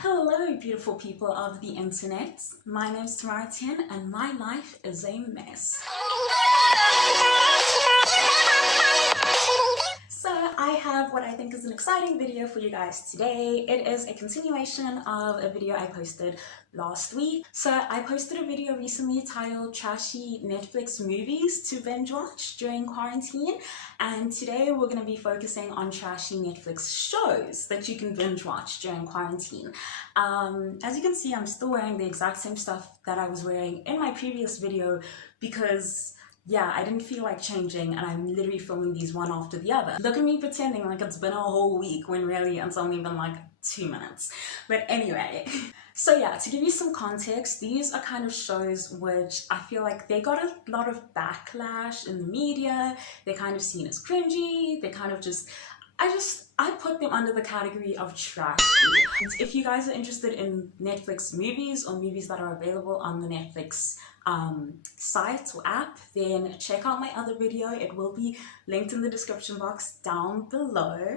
Hello, beautiful people of the internet. My name is Tamara Ten, and my life is a mess. So I have what I think is an exciting video for you guys today. It is a continuation of a video I posted last week. So I posted a video recently titled Trashy Netflix Movies to Binge-Watch during quarantine. And today we're going to be focusing on trashy Netflix shows that you can binge-watch during quarantine. As you can see, I'm still wearing the exact same stuff that I was wearing in my previous video because yeah, I didn't feel like changing, and I'm literally filming these one after the other. Look at me pretending like it's been a whole week when really it's only been like 2 minutes. But anyway, so yeah, to give you some context, these are kind of shows which I feel like they got a lot of backlash in the media. They're kind of seen as cringy. They kind of just, I put them under the category of trashy. If you guys are interested in Netflix movies or movies that are available on the Netflix site or app, then check out my other video. It will be linked in the description box down below.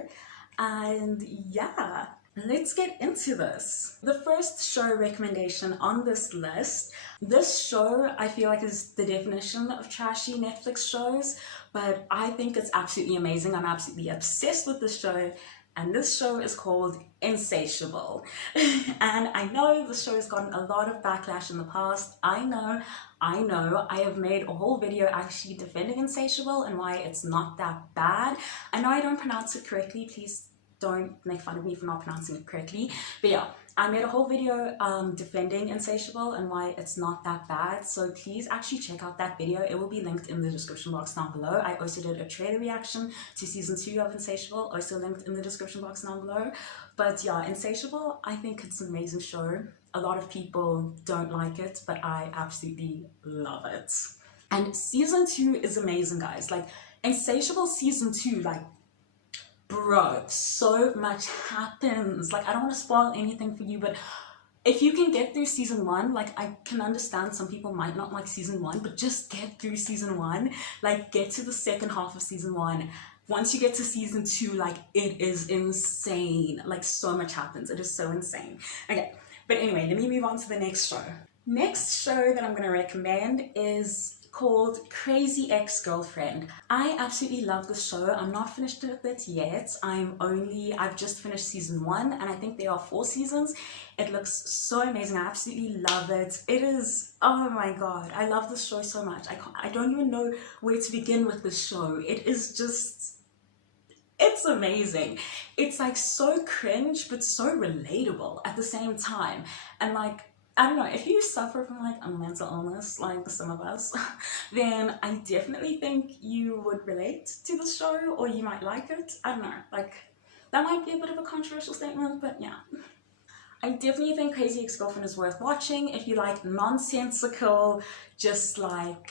And yeah, let's get into this. The first show recommendation on this list, this show I feel like is the definition of trashy Netflix shows, but I think it's absolutely amazing. I'm absolutely obsessed with this show, and this show is called Insatiable. And I know the show has gotten a lot of backlash in the past. I know. I have made a whole video actually defending Insatiable and why it's not that bad. I know I don't pronounce it correctly. Please don't make fun of me for not pronouncing it correctly. But yeah, I made a whole video defending Insatiable and why it's not that bad. So please actually check out that video. It will be linked in the description box down below. I also did a trailer reaction to season 2 of Insatiable, also linked in the description box down below. But yeah, Insatiable, I think it's an amazing show. A lot of people don't like it, but I absolutely love it. And season 2 is amazing, guys. Like, Insatiable season 2, like, bro, so much happens. Like, I don't want to spoil anything for you, but if you can get through season 1, like, I can understand some people might not like season 1, but just get through season 1. Like, get to the second half of season 1. Once you get to season 2, like, it is insane. Like, so much happens. It is so insane. Okay, but anyway, let me move on to the next show. Next show that I'm going to recommend is called Crazy Ex-Girlfriend. I absolutely love this show. I'm not finished with it yet. I've just finished season 1, and I think there are 4 seasons. It looks so amazing. I absolutely love it. It is, oh my god, I love this show so much. I don't even know where to begin with this show. It is just, it's amazing. It's like so cringe, but so relatable at the same time. And like, I don't know, if you suffer from like a mental illness, like some of us, then I definitely think you would relate to the show, or you might like it. I don't know, like, that might be a bit of a controversial statement, but yeah. I definitely think Crazy Ex-Girlfriend is worth watching if you like nonsensical, just like,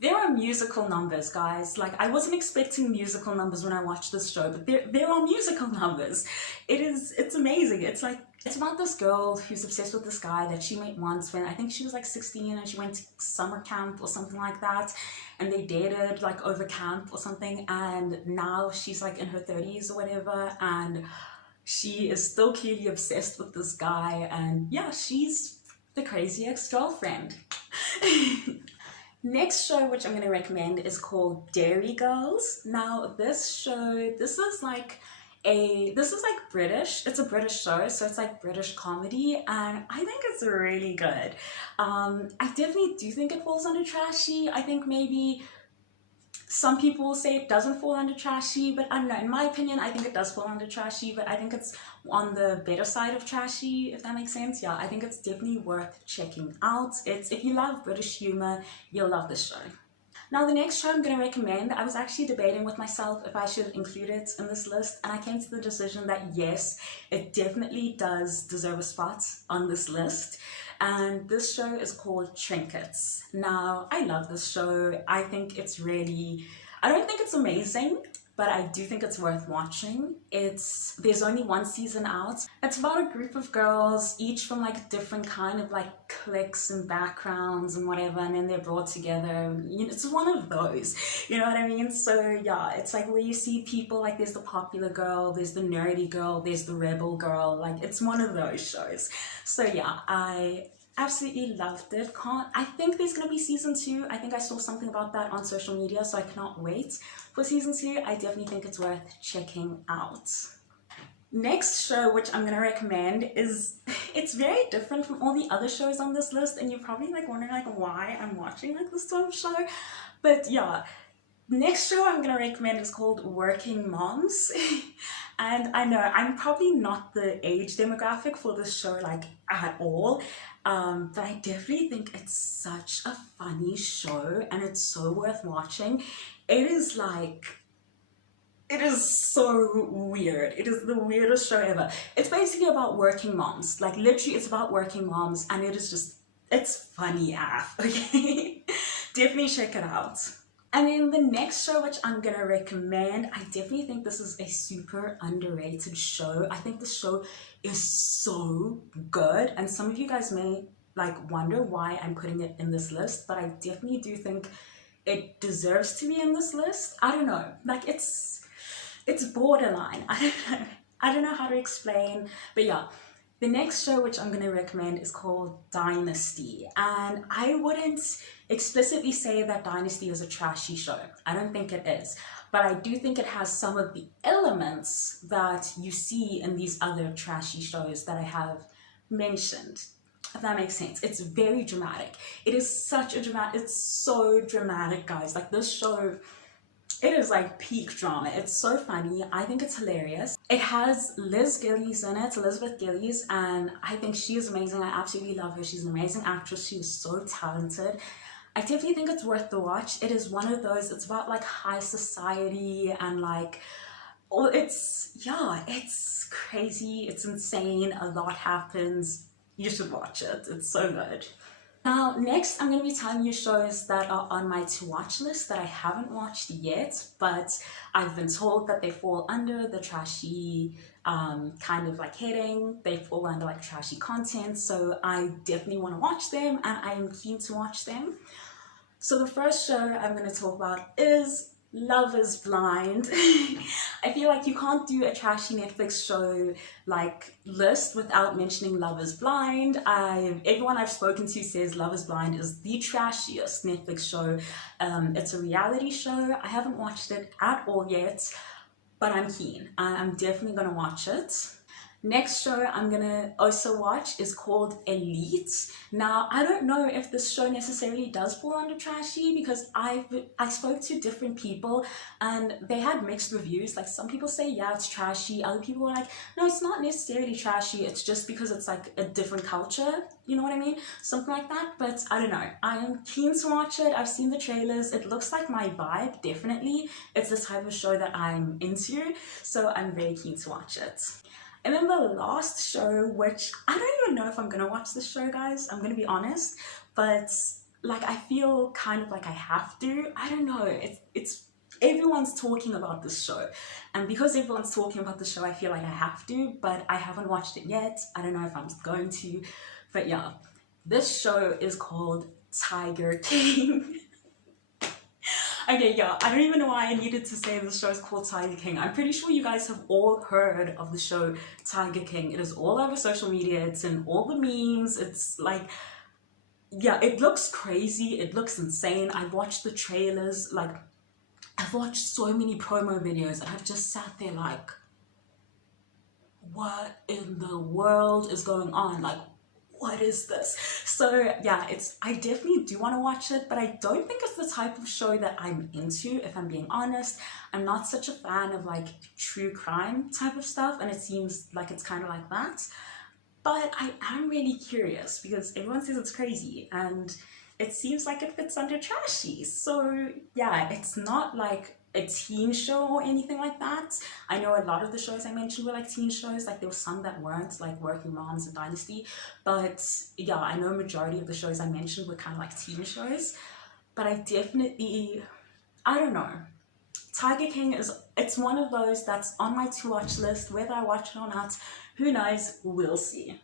there are musical numbers, guys. Like, I wasn't expecting musical numbers when I watched this show, but there are musical numbers. It's amazing. It's like, it's about this girl who's obsessed with this guy that she met once when I think she was like 16, and she went to summer camp or something like that, and they dated like over camp or something, and now she's like in her 30s or whatever, and she is still clearly obsessed with this guy, and yeah, she's the crazy ex-girlfriend. Next show which I'm going to recommend is called Dairy Girls. Now this show, this is like British. It's a British show, so it's like British comedy, and I think it's really good. I definitely do think it falls under trashy. I think maybe some people will say it doesn't fall under trashy, but I don't know, in my opinion, I think it does fall under trashy, but I think it's on the better side of trashy, if that makes sense. Yeah, I think it's definitely worth checking out. If you love British humor, you'll love this show. Now, the next show I'm going to recommend, I was actually debating with myself if I should include it in this list, and I came to the decision that yes, it definitely does deserve a spot on this list. And this show is called Trinkets. Now, I love this show. I think it's really, I don't think it's amazing. but I do think it's worth watching. There's only one season out. It's about a group of girls, each from like different kind of like cliques and backgrounds and whatever, and then they're brought together. You know, it's one of those, you know what I mean? So yeah, it's like where you see people like there's the popular girl, there's the nerdy girl, there's the rebel girl, like it's one of those shows. So yeah, I absolutely loved it. I think there's gonna be season 2. I think I saw something about that on social media, so I cannot wait for season 2. I definitely think it's worth checking out. Next show which I'm gonna recommend is, it's very different from all the other shows on this list, and you're probably like wondering like why I'm watching like this sort of show. But yeah, next show I'm gonna recommend is called Working Moms. And I know I'm probably not the age demographic for this show like at all, but I definitely think it's such a funny show and it's so worth watching. It is like, it is so weird. It is the weirdest show ever. It's basically about working moms. Like literally it's about working moms, and it is just, it's funny AF, okay? Definitely check it out. And then the next show which I'm gonna recommend, I definitely think this is a super underrated show. I think the show is so good, and some of you guys may like wonder why I'm putting it in this list, but I definitely do think it deserves to be in this list. I don't know, like it's borderline. I don't know how to explain, but yeah. The next show which I'm going to recommend is called Dynasty, and I wouldn't explicitly say that Dynasty is a trashy show. I don't think it is, but I do think it has some of the elements that you see in these other trashy shows that I have mentioned, if that makes sense. It's very dramatic. It is such a dramatic, it's so dramatic, guys. Like this show, it is like peak drama. It's so funny. I think it's hilarious. It has Liz Gillies in it, Elizabeth Gillies, and I think she is amazing. I absolutely love her. She's an amazing actress. She is so talented. I definitely think it's worth the watch. It is one of those, it's about like high society and like, oh, yeah, it's crazy. It's insane. A lot happens. You should watch it. It's so good. Now, next, I'm going to be telling you shows that are on my to-watch list that I haven't watched yet, but I've been told that they fall under the trashy kind of like heading. They fall under like trashy content, so I definitely want to watch them, and I'm keen to watch them. So the first show I'm going to talk about is Love is Blind. I feel like you can't do a trashy Netflix show like list without mentioning Love is Blind. Everyone I've spoken to says Love is Blind is the trashiest Netflix show. It's a reality show. I haven't watched it at all yet, but I'm keen. I'm definitely gonna watch it. Next show I'm gonna also watch is called Elite. Now, I don't know if this show necessarily does fall under trashy because I spoke to different people and they had mixed reviews. Like some people say, yeah, it's trashy. Other people were like, no, it's not necessarily trashy. It's just because it's like a different culture. You know what I mean? Something like that. But I don't know. I am keen to watch it. I've seen the trailers. It looks like my vibe, definitely. It's the type of show that I'm into. So I'm very keen to watch it. And then the last show, which I don't even know if I'm gonna watch this show, guys, I'm gonna be honest, but like I feel kind of like I have to. I don't know, it's everyone's talking about this show, and because everyone's talking about the show, I feel like I have to, but I haven't watched it yet. I don't know if I'm going to, but yeah, this show is called Tiger King. Okay, yeah, I don't even know why I needed to say this show is called Tiger King. I'm pretty sure you guys have all heard of the show Tiger King. It is all over social media. It's in all the memes. It's like, yeah, it looks crazy. It looks insane. I've watched the trailers. Like, I've watched so many promo videos and I've just sat there like, what in the world is going on? Like, what is this? So yeah, I definitely do want to watch it, but I don't think it's the type of show that I'm into, if I'm being honest. I'm not such a fan of like true crime type of stuff, and it seems like it's kind of like that. But I am really curious because everyone says it's crazy and it seems like it fits under trashy. So yeah, it's not like a teen show or anything like that. I know a lot of the shows I mentioned were like teen shows, like there were some that weren't, like Working Moms and Dynasty, but yeah, I know a majority of the shows I mentioned were kind of like teen shows. But I definitely, I don't know, Tiger King it's one of those that's on my to-watch list. Whether I watch it or not, who knows, we'll see.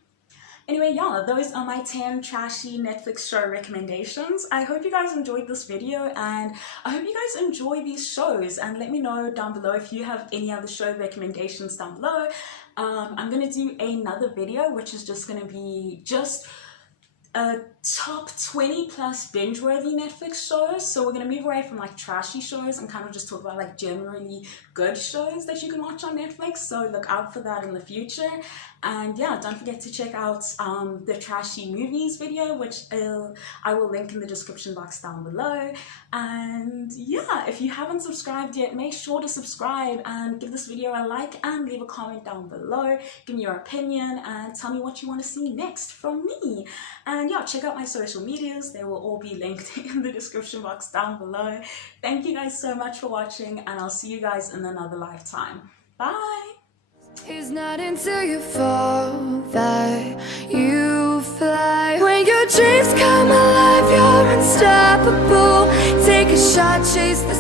Anyway, yeah, those are my 10 trashy Netflix show recommendations. I hope you guys enjoyed this video, and I hope you guys enjoy these shows, and let me know down below if you have any other show recommendations down below. I'm gonna do another video which is just gonna be just a top 20 plus binge-worthy Netflix shows. So we're gonna move away from like trashy shows and kind of just talk about like generally good shows that you can watch on Netflix. So look out for that in the future. And yeah, don't forget to check out the trashy movies video, which I will link in the description box down below. And yeah, if you haven't subscribed yet, make sure to subscribe and give this video a like and leave a comment down below. Give me your opinion and tell me what you want to see next from me. And yeah, check out my social medias. They will all be linked in the description box down below. Thank you guys so much for watching, and I'll see you guys in another lifetime. Bye! It's not until you fall that you fly. When your dreams come alive, you're unstoppable. Take a shot, chase the